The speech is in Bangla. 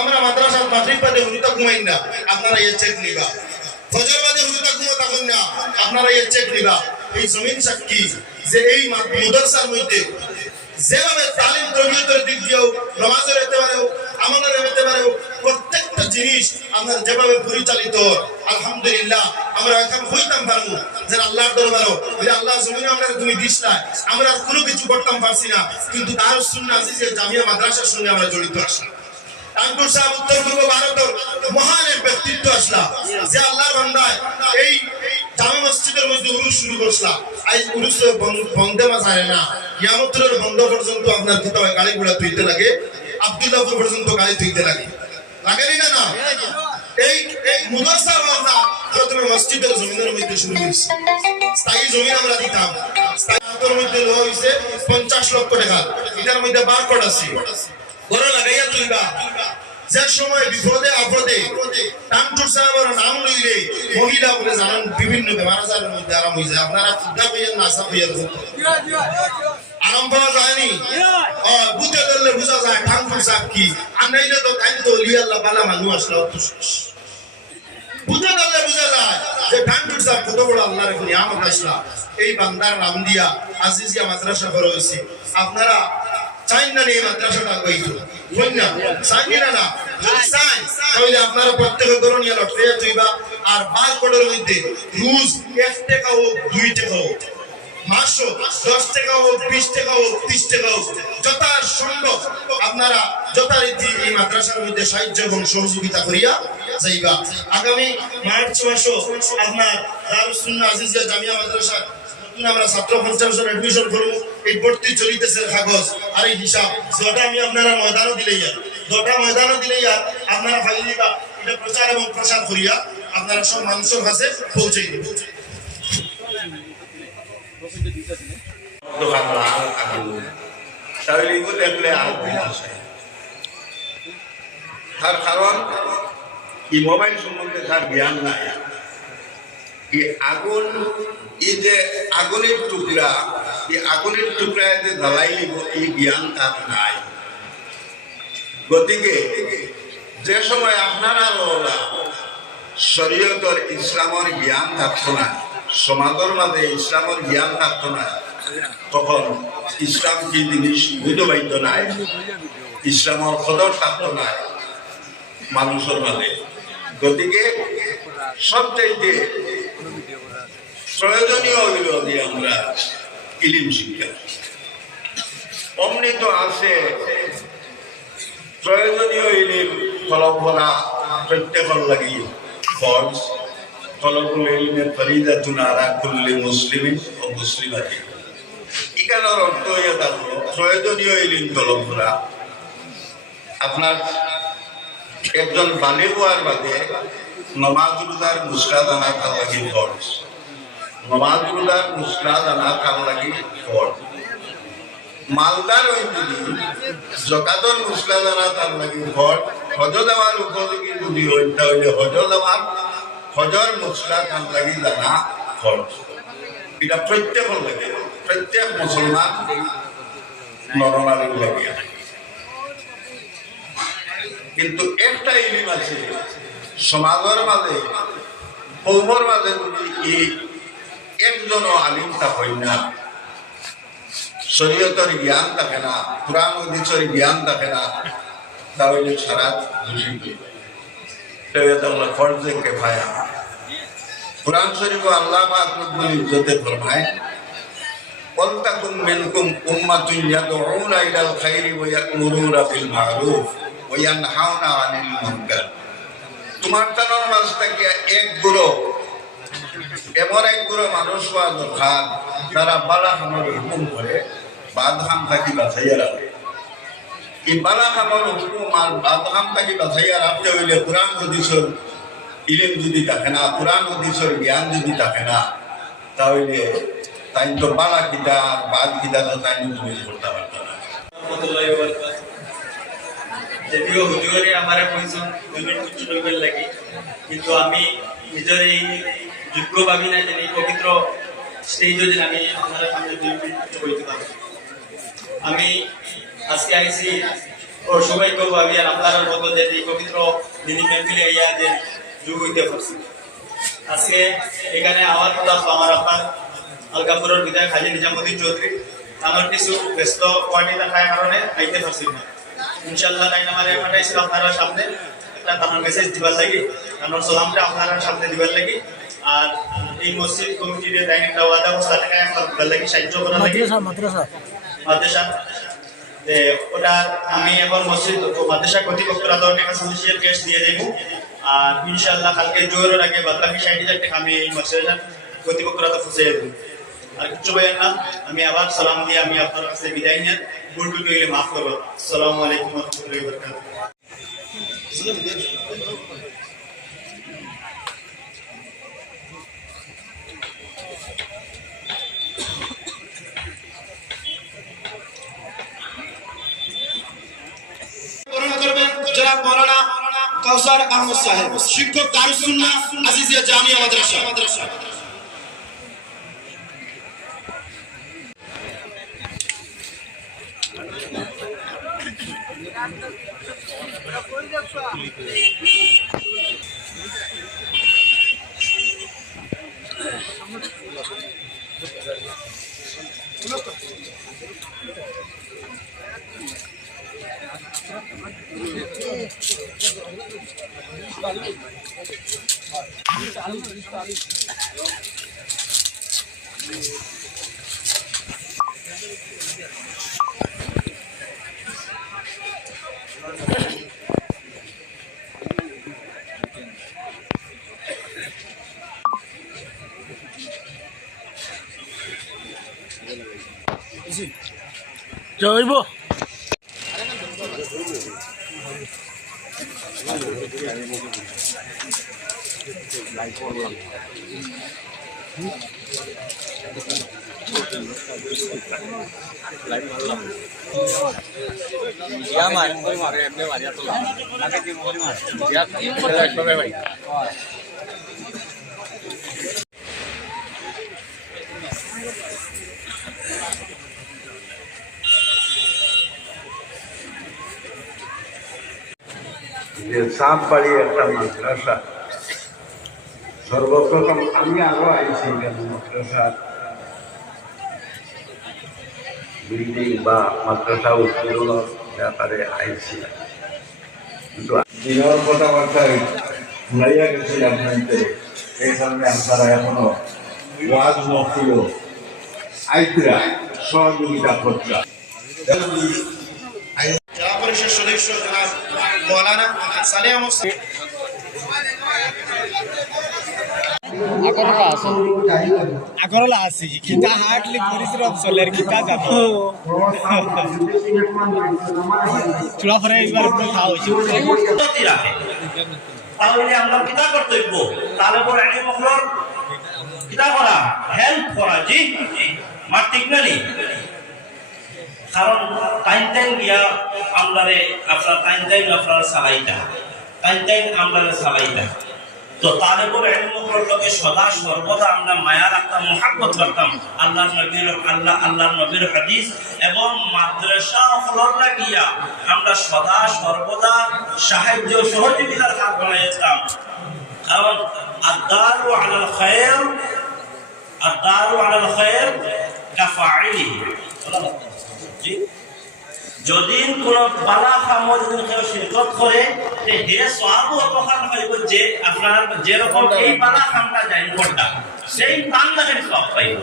আমরা মাদ্রাসার মাগরিব বাদে হুজুরটা ঘুমাই না, আপনারা এই চেক নিবা। ফজর বাদে হুজুরটা ঘুমো তখন না, আপনারা এই চেক নিবা। এই জমিন সাক্ষী যে এই মাদ্রাসার মধ্যে যেভাবে তালিম তরবিয়তের দিক দিয়েও, নামাজের একেবারেও, আমলের একেবারেও প্রত্যেকটা জিনিস আমরা যেভাবে পরিচালিত, আলহামদুলিল্লাহ আমরা এখন হইতাম পারবো যে আল্লাহর দরবারও যে আল্লাহ জমিনে আমরা তুমি দিস না, আমরা আর কোনো কিছু করতাম পারছি না, কিন্তু তার সুন্নাহ আজিজের জামিয়া মাদ্রাসার সঙ্গে আমরা জড়িত আসলাম। কানপুর সাহেব উত্তর পূর্ব ভারতের মহান এক ব্যক্তিত্ব আসলাম যে আল্লাহর বান্দায় এই জামে মসজিদের মধ্যে উরুস শুরু করছিলাম। আজ উরুস বন্ধে মাঝারে না, কিয়ামতের বন্ধ পর্যন্ত আপনার কোথাও গাড়ি ঘোড়া তুইতে লাগে, আব্দুল্লাহপুর পর্যন্ত গাড়ি তুইতে লাগে, লাগেনি না? না, এই মুদারসা আমরা প্রথমে মসজিদের জমিনের মধ্যে শুরু করেছি। স্থায়ী জমিন আমরা দিতাম, স্থায়ী মধ্যে লো হয়েছে 50 লক্ষ টাকা, এটার মধ্যে বারকোড আছে, বড় লাগাইয়া তুলবা। যে সময় বিপদে আপদে কানপুর সাহেবের নাম লইলে মহিলা বলে জানান বিভিন্ন বেমার আজারের মধ্যে আরাম হয়ে যায়। আপনারা খুদা হইয়া নাসা হইয়া আরাম পাওয়া যায়নি। বুঝতে ধরলে বোঝা যায় কানপুর সাহেব কি, আর নাইলে তো তাই তো অলি আল্লাহ বালা মানুষ আসলে বুঝতে ধরলে বোঝা যায় যে কানপুর সাহেব কত বড় আল্লাহর এক নিয়ামত আসলা। এই বান্দার নাম দিয়া আজিজিয়া মাদ্রাসা করা হয়েছে। আপনারা চাই না এই মাদ্রাসাটা কইতো না, চাই না, যদি চাই তাহলে আপনারা প্রত্যেকে করণীয় লটকে তুইবা। আর বারকোডের মধ্যে রোজ 1 টাকা হোক 2 টাকা হোক, মাসও 10 টাকা হোক 20 টাকা হোক 30 টাকা হোক, যথাসম্ভব আপনারা যথারীতি এই মাদ্রাসার মধ্যে সাহায্য এবং সহযোগিতা করিয়া যাইবা। আগামী মার্চ মাসও আপনার দারুস সুন্নাহ আজিজিয়া জামিয়া মাদ্রাসা আমরা ছাত্র 50 জন এডমিশন করব। এই ভর্তি চলিতেছে কাগজ আর এই হিসাব যেটা আমি আপনারা ময়দানও দিলেই আপনারা ফাইলি বা এটা প্রচার এবং প্রসার করিয়া আপনারা সব মানুষের কাছে পৌঁছে দিবেন। তার কারণ এই মোবাইল সম্বন্ধে তার জ্ঞান নাই। এই আগুন, এই যে আগুনের টুকরা, এই আগুনের টুকরায় যে জ্বালাই নিব এই জ্ঞান তার নাই। গতিকে যে সময় আপনারা শরীয়তের ইসলামের জ্ঞান থাকতো না, সমাজের মাঝে ইসলামের জ্ঞান থাকতো না, তখন ইসলাম কি জিনিস বুঝতে পাইত নাই, ইসলামের কদর থাকতো না মানুষের মাঝে। গতিকে সবচাইতে প্রয়োজনীয় হইল যে আমরা ইলিম শিক্ষা। অমনি তো আছে প্রয়োজনীয় ইলিম তলব করা প্রত্যেকের লাগি ফরজ। তলবুল ইলমে ফরিদাতুন আলা কুল্লি মুসলিমিন ও মুসলিমাতিন। এখানের অর্থ হইয়া থাকলো প্রয়োজনীয় ইলিম তলব করা। আপনার একজন বালিগ হওয়ার বাদে নমাজ রোজার মুসলা দানা তার লাগি ফরজ, নমাজ রোজার মুসলা দানা তার লাগি ফরজ। মালদার ওই যদি জকাতর মুসলা দানা তার লাগি ফরজ। হজ দেওয়ার উপযোগী যদি হয় তাহলে হজর মুসলা তার লাগি দানা ফরজ। এটা প্রত্যেকের লাগে, প্রত্যেক মুসলমান নরনারীর লাগে। কিন্তু একটা ইলিম আছে সমাজের মাঝে, কৌমর মাঝে যদি একজনও আলিম তা হয় না, শরীয়তের জ্ঞান থাকে না, কুরআন হাদিসের জ্ঞান থাকে না, তাহলে সারা দূষিত। ফরজে কিফায়া। কুরআন শরীফে আল্লাহ পাক রব্বুল ইজ্জতে ফরমায়, ওয়ালতাকুম মিনকুম উম্মাতুন ইয়াদউনা ইলাল খায়রি ওয়া ইয়া'মুরুনা বিল মা'রুফ ওয়া ইয়ানহাউনা আনিল মুনকার। তোমার তানোর মাঝ থেকে এক গুরু, এমন এক গুরু মানুষ হওয়া দরকার যারা বালা খামার হুকুম করে, বাদ হাম থাকি বাছাইয়া রাখে। এই বালা খামার হুকুম আর বাদ হাম থাকি বাছাইয়া রাখতে হইলে কুরআন হাদিসের ইলম যদি থাকে না, কুরআন হাদিসের জ্ঞান যদি থাকে না, তাহলে তাই তো বালা কিতা আর বাদ কিতা তো তাই তুমি করতে পারতো না। যদিও হুজুরে আমার কইছেন 2 মিনিট কিছু বলবার লাগি, কিন্তু আমি নিজের এই যোগ্য ভাবি না যে এই পবিত্র স্টেজ যদি আমি আপনাদের সামনে 2 মিনিট কিছু বলতে পারি। আমি আজকে আইছি ও সৌভাগ্য ভাবি আর আপনার মতো যে এই পবিত্র দিনী মেহফিলে ইয়া যে যোগ হইতে পারছি। আজকে এখানে আমার কথা আমার আপনার আলকাপুরের বিধায়ক হাজী নিজামুদ্দিন চৌধুরী আমার কিছু ব্যস্ত ওয়ার্ডে থাকার কারণে আইতে পারছি না। ইনশাল্লাহ তাই আমার পাঠাইছিল আপনারা সামনে একটা তার মেসেজ দিবার লাগি, আমার সালামটা আপনারা সামনে দিবার লাগি। আর এই মসজিদ কমিটির তাই একটা ওয়াদা অবস্থা টাকা দিবার লাগি, সাহায্য করার লাগি মাদ্রাসা ওটা আমি এখন মসজিদ মাদ্রাসা কর্তৃপক্ষরা তো টাকা সদস্যের ক্যাশ দিয়ে দেব। আর ইনশাল্লাহ কালকে জোরের আগে বাদবাকি 60,000 টাকা আমি এই মাদ্রাসা কর্তৃপক্ষরা তো ফুসে দেবো। আর কিছু ভাইয়ের না, আমি আবার সালাম দিয়ে আমি আপনার কাছে বিদায় নিয়ে ভুল টুটি হইলে মাফ করবো। আসসালামু আলাইকুম ওয়া রাহমাতুল্লাহি ওয়া বারাকাতুহু। জনাব মাওলানা কাউসার আহমদ সাহেব, শিক্ষক দারুস সুন্নাহ আজিজিয়া জামিয়া মাদ্রাসা। জয়ব যে সাতবাড়ি একটা মাদ্রাসা, সর্বপ্রথম আমি আরো আইছি কেন মাদ্রাসার বিল্ডিং বা মাদ্রাসা উত্তীর্ণর ব্যাপারে আইছি, কিন্তু দিনের কথাবার্তায় ঘুরাইয়া গেছিলাম এই কারণে আপনারা এখনো ওয়াজ মহফিল আইতরা সহযোগিতা করছেন। জেলা পরিষদ সদস্য জনাব মাওলানা সালেহ আহমদ সাহেব। আগরলা আছে কিতা হাটলি পরিশ্রম চলের কিতা জানো চুলা ফরে এবার খাওয়া হইছে তাহলে আমরা কিতা কর্তব্য তাহলে পর আইনি মখলর কিতা করা হেল্প করা জি মার ঠিক না নি কারণ টাইম গিয়া আমরারে আপনার টাইম আপনার সালাইটা টাইম আমরারে সালাইটা তো তাহলে পর আইনি মখলর লোকে সদা সর্বদা আমরা মায়া রাখতাম, মহাব্বত রাখতাম আল্লাহর নবীর হাদিস এবং মাদ্রাসা ফলর লাগিয়া আমরা সদা সর্বদা সাহায্য সহযোগিতার হাত বাড়াইতাম। কারণ আদারু আলাল খায়র কাফাইলিহি, যদি কোন বালা কাম যদি কেউ শিরকত করে হে সওয়াব অপকার পাইব, যে আপনার যেরকম এই বালা কামটা জানি করতা সেই তান লাগে সব পাইব।